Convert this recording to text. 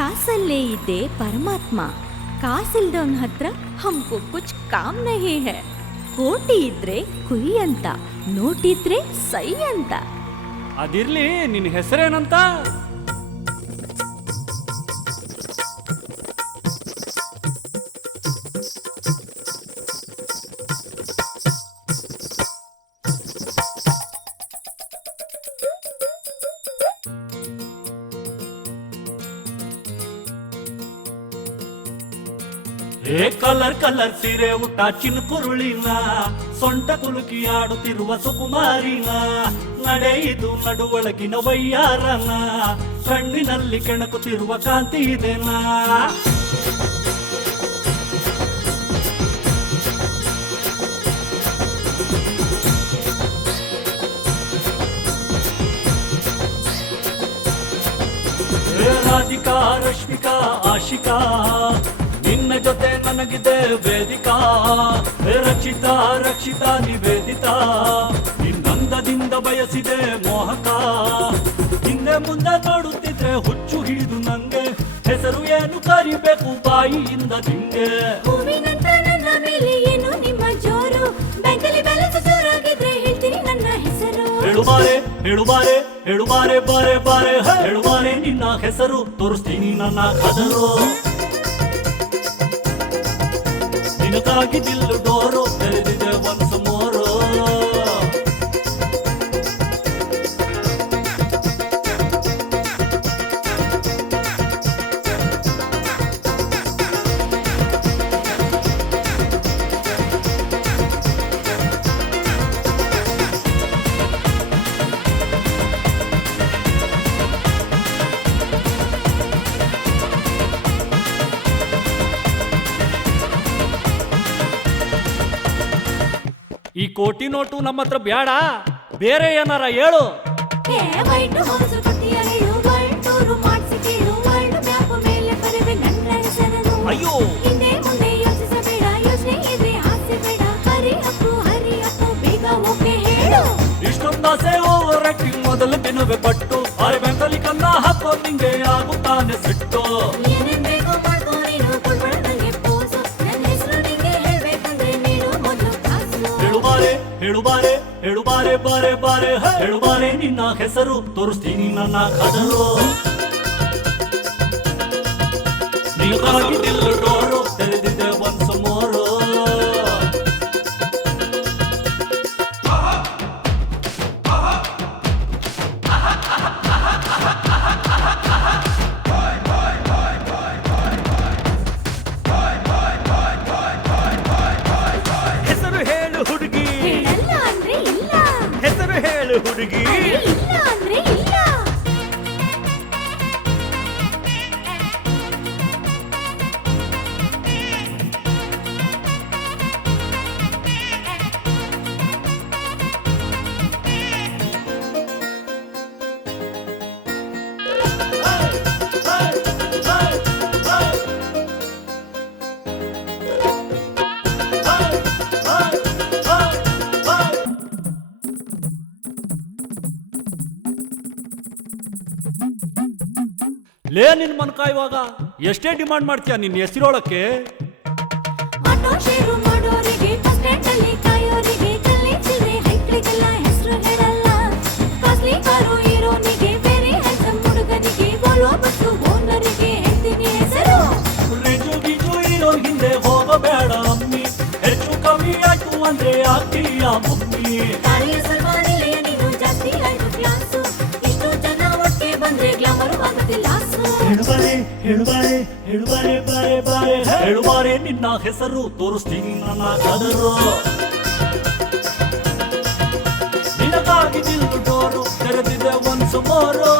ಕಾಸಲ್ಲೇ ಇದ್ದೆ ಪರಮಾತ್ಮ, ಕಾಸಿಲ್ದವನ್ ಹತ್ರ ಹಮ್ಕೋ ಕುಚ್ ಕಾಮ್ ನಹಿ ಹೈ. ಕೋಟಿ ಇದ್ರೆ ಕುಯ್ ಅಂತ, ನೋಟಿದ್ರೆ ಸೈ ಅಂತ. ಅದಿರ್ಲಿ, ನಿನ್ ಹೆಸರೇನಂತ? ಕಲರ್ ಕಲರ್ ಸೀರೆ ಉಟ್ಟ ಚಿನ್ಕುರುಳಿನ, ಸೊಂಟ ಕುಲುಕಿ ಆಡುತ್ತಿರುವ ಸುಕುಮಾರಿನ, ನಡೆಯಿತು ನಡುವೊಳಗಿನ ವಯ್ಯಾರನ, ಕಣ್ಣಿನಲ್ಲಿ ಕೆಣಕುತ್ತಿರುವ ಕಾಂತಿ ಇದೆನಾ. ರಾಧಿಕಾ, ರಶ್ಮಿಕಾ, ಆಶಿಕಾ, ನಿನ್ನ ಜೊತೆ ನನಗಿದೆ ವೇದಿಕಾ. ರಕ್ಷಿತಾ, ರಕ್ಷಿತಾ, ನಿವೇದಿತಾ, ನಿನ್ನಂದದಿಂದ ಬಯಸಿದೆ ಮೋಹಕ. ಹಿಂದೆ ಮುಂದೆ ನೋಡುತ್ತಿದ್ರೆ ಹುಚ್ಚು ಹಿಡಿದು ನಂಗೆ, ಹೆಸರು ಏನು ಕರಿಬೇಕು ಬಾಯಿಯಿಂದ ನಿಂಗೆ. ಹೂವಿನಂತ ನನ್ನ ಮೇಲೆ ಏನು ನಿಮ್ಮ ಜೋರು, ಬ್ಯಾಂಕಲ್ಲಿ ಬ್ಯಾಲೆನ್ಸ್ ಜೋರಾಗಿದ್ರೆ ಹೇಳ್ತೀನಿ ನನ್ನ ಹೆಸರು. ಹೇಳುಬಾರೆ ಹೇಳುಬಾರೆ ಹೇಳುಬಾರೆ ಬಾರೆ ಬಾರೆ ಹೇಳುಬಾರೆ ನಿನ್ನ ಹೆಸರು, ತೋರಿಸ್ತೀನಿ ನನ್ನ ಕದರು. ನಿನಗಾಗಿ ದಿಲ್ಲು ಡೋರು ತೆರೆದಿದೆ ಒನ್ಸ್ ಮೋರು. ಈ ಕೋಟಿ ನೋಟು ನಮ್ಮ ಹತ್ರ ಬ್ಯಾಡ, ಬೇರೆ ಏನಾರ ಹೇಳು. ವೈಟ್ ಹೌಸ್ ಕಟ್ಟಿಯ ಹೇಳು, ವರ್ಲ್ಡ್ ಟೂರ್ ಮಾಡಿಸಿ ಕೇಳು, ವರ್ಲ್ಡ್ ಮ್ಯಾಪ್ ಮೇಲೆ ಬರೆವೆ ನನ್ನ ಹೆಸರನ್ನು. ಅಯ್ಯೋ, ಹಿಂದೆ ಮುಂದೆ ಯೋಚಿಸಬೇಡ, ಯೋಚನೆ ಇದ್ರೆ ಆಸೆ ಬೇಡ. ಹರಿ ಅಪ್ಪು ಬೇಗ ಒಮ್ಮೆ ಹೇಳು. ಇಷ್ಟೊಂದಾಸೆ ಓವರ್ ಆಕ್ಟಿಂಗ್ ಮೊದಲ ದಿನವೇ ಪಟ್ಟು, ಅರೆ ಬೆಂಕಲಿ ಕನ್ನ ಹಾಕೋ ನಿಂಗೆ ಆಗುತ್ತಾನೆ ಸಿಟ್ಟು. ಏನೇನ್ ಬೇಕೋ ಮಾಡ್ಕೋ ನೀನು, ಕೊಡ್ಬೇಡ ನಂಗೆ ಪೋಸು. ನನ್ನ ಹೆಸರು ನಿಂಗೆ ಹೇಳ್ಬೇಕಂದ್ರೆ ನೀನು ಮೊದಲು ಕಾಸು. ಹೇಳುಬಾರೆ ಹೇಳುಬಾರೆ ಹೇಳುಬಾರೆ ಬಾರೆ ಬಾರೆ ಹೇಳುಬಾರೆ ನಿನ್ನ ಹೆಸರು, ತೋರಿಸ್ತೀನಿ ನನ್ನ ಕದರು. ನಿನಗಾಗಿ ದಿಲ್ಲು ಡೋರು ತೆರೆದಿದೆ ಒನ್ಸ್ ಮೋರು. ಹೆಸರು ಹೇಳು ಹುಡುಗಿ, ಹೇಳಲ್ಲ ಅಂದ್ರೆ ಇಲ್ಲ, ಹೆಸರು ಹೇಳು ಹುಡುಗಿ. ಅರೆ ಇಲ್ಲ ಅಂದ್ರೆ ಇಲ್ಲ. ಲೇ ನಿನ್ ಮನ್ಕ, ಇವಾಗ ಎಷ್ಟೇ ಡಿಮಾಂಡ್ ಮಾಡ್ತೀಯ ನಿನ್ನ ಹೆಸರೊಳಕ್ಕೆ? ಆಟೋ ಶೇರು ಮಾಡೋರಿಗೆ, ಬಸ್ ಸ್ಟ್ಯಾಂಡ್ ಅಲ್ಲಿ ಕಾಯೋರಿಗೆ, ಕಲ್ಲಿ ಚಿಲ್ರೆ ಹೈಕ್ಳಿಗೆಲ್ಲ ಹೆಸರು ಹೇಳಲ್ಲ. ಕಾಸ್ಟ್ಲಿ ಕಾರು ಇರೋನಿಗೆ, ಬೇರೆ ಹ್ಯಾಂಡ್ಸಮ್ ಹುಡುಗನಿಗೆ, ವೋಲ್ವೋ ಬಸ್ಸು ಓನರಿಗೆ ಹೇಳ್ತೀನಿ ಹೆಸರು. ರೇಜು ಗೀಜು ಇರೋ ಹಿಂದೆ ಹೋಗಬೇಡ ಅಮ್ಮಿ, ಹೆಚ್ಚು ಕಮ್ಮಿ ಆಯ್ತು ಅಂದ್ರೆ ಆಗ್ತೀಯ ಮುಮ್ಮಿ. ತಾಳಿಯ ಸಲ್ಮಾನಿಲೆಯ ನೀನು ಜಾಸ್ತಿ ಆಯ್ತು ಕ್ಲಾಸು, ಇಷ್ಟು ಜನ ಒಟ್ಟಿಗೆ ಬಂದ್ರೆ ಗ್ಲಾಮರು ಆಗುತ್ತೆ ಲಾಸು. ಹೇಳುಬಾರೆ ಹೇಳುಬಾರೆ ಹೇಳುಬಾರೆ ಬಾರೆ ಬಾರೆ ಹೇಳುಬಾರೆ ನಿನ್ನ ಹೆಸರು, ತೋರಿಸ್ತೀನಿ ನನ್ನ ಕದರು. ನಿನಗಾಗಿ ದಿಲ್ಲು ಡೋರು ತೆರೆದಿದೆ ಒನ್ಸ್ ಮೋರು.